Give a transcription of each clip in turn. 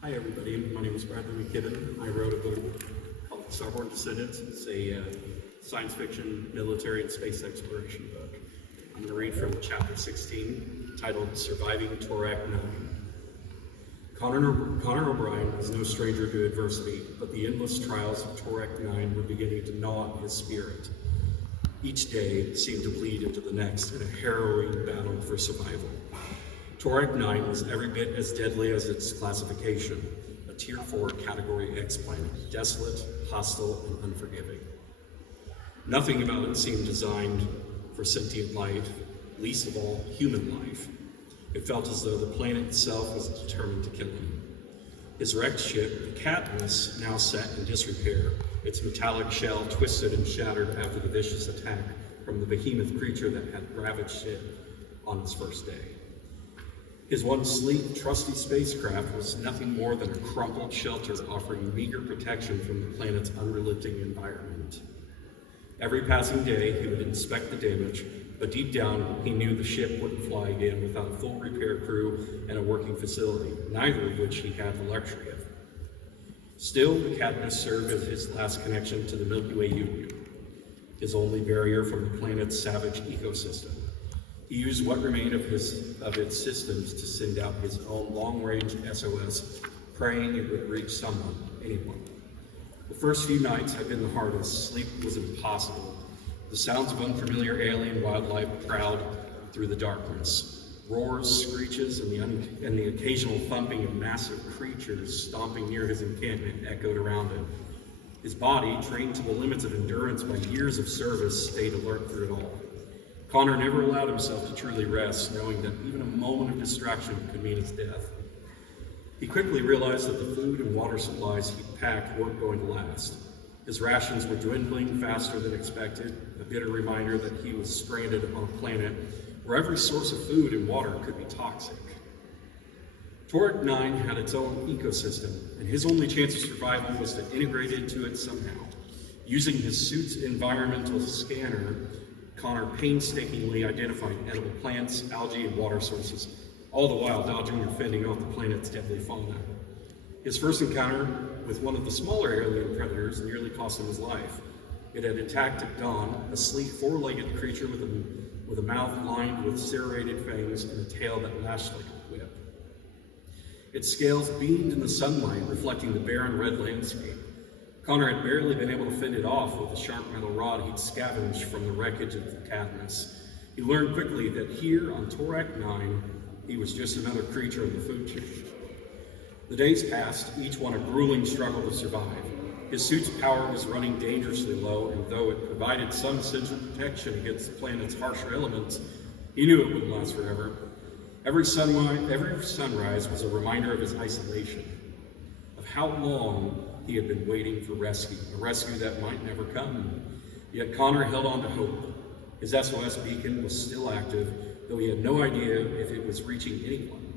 Hi everybody, my name is Bradley McKibben. I wrote a book called Starborn Descendants. It's a science fiction, military, and space exploration book. I'm going to read from chapter 16, titled Surviving Torak 9. Connor O'Brien was no stranger to adversity, but the endless trials of Torak 9 were beginning to gnaw at his spirit. Each day seemed to bleed into the next in a harrowing battle for survival. Torak 9 was every bit as deadly as its classification, a Tier 4 Category X planet, desolate, hostile, and unforgiving. Nothing about it seemed designed for sentient life, least of all human life. It felt as though the planet itself was determined to kill him. His wrecked ship, the Cadmus, now sat in disrepair, its metallic shell twisted and shattered after the vicious attack from the behemoth creature that had ravaged it on its first day. His once sleek, trusty spacecraft was nothing more than a crumpled shelter offering meager protection from the planet's unrelenting environment. Every passing day, he would inspect the damage, but deep down, he knew the ship wouldn't fly again without a full repair crew and a working facility, neither of which he had the luxury of. Still, the Cadmus served as his last connection to the Milky Way Union, his only barrier from the planet's savage ecosystem. He used what remained of its systems to send out his own long-range SOS, praying it would reach someone, anyone. The first few nights had been the hardest. Sleep was impossible. The sounds of unfamiliar alien wildlife prowled through the darkness. Roars, screeches, and the occasional thumping of massive creatures stomping near his encampment echoed around him. His body, trained to the limits of endurance by years of service, stayed alert through it all. Connor never allowed himself to truly rest, knowing that even a moment of distraction could mean his death. He quickly realized that the food and water supplies he'd packed weren't going to last. His rations were dwindling faster than expected, a bitter reminder that he was stranded on a planet where every source of food and water could be toxic. Torak 9 had its own ecosystem, and his only chance of survival was to integrate into it somehow. Using his suit's environmental scanner, Connor painstakingly identified edible plants, algae, and water sources, all the while dodging and fending off the planet's deadly fauna. His first encounter with one of the smaller alien predators nearly cost him his life. It had attacked at dawn, a sleek four-legged creature with a mouth lined with serrated fangs and a tail that lashed like a whip. Its scales beamed in the sunlight, reflecting the barren red landscape. Connor had barely been able to fend it off with the sharp metal rod he'd scavenged from the wreckage of the Cadmus. He learned quickly that here on Torak 9, he was just another creature in the food chain. The days passed, each one a grueling struggle to survive. His suit's power was running dangerously low, and though it provided some sense of protection against the planet's harsher elements, he knew it wouldn't last forever. Every sunrise was a reminder of his isolation, of how long he had been waiting for rescue, a rescue that might never come. Yet Connor held on to hope. His SOS beacon was still active, though he had no idea if it was reaching anyone.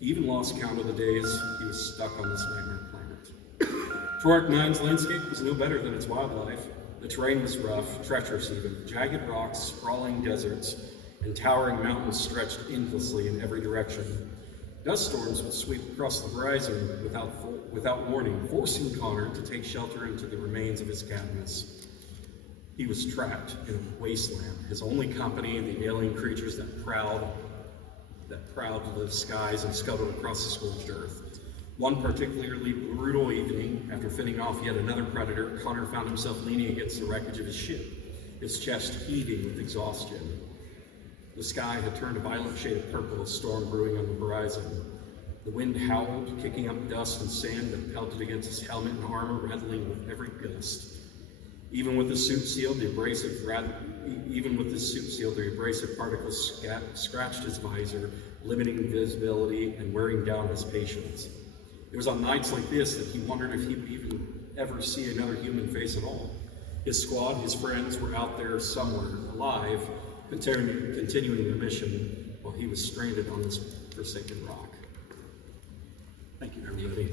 He even lost count of the days he was stuck on this nightmare planet. Torak 9's landscape was no better than its wildlife. The terrain was rough, treacherous even. Jagged rocks, sprawling deserts, and towering mountains stretched endlessly in every direction. Dust storms would sweep across the horizon without warning, forcing Connor to take shelter into the remains of his Cadmus. He was trapped in a wasteland, his only company the alien creatures that prowled to the skies and scuttled across the scorched earth. One particularly brutal evening, after fending off yet another predator, Connor found himself leaning against the wreckage of his ship, his chest heaving with exhaustion. The sky had turned a violent shade of purple, a storm brewing on the horizon. The wind howled, kicking up dust and sand that pelted against his helmet and armor, rattling with every gust. Even with the suit sealed, the abrasive particles scratched his visor, limiting visibility and wearing down his patience. It was on nights like this that he wondered if he would even ever see another human face at all. His squad, his friends, were out there somewhere, alive, continuing the mission while he was stranded on this forsaken rock. Thank you, everybody.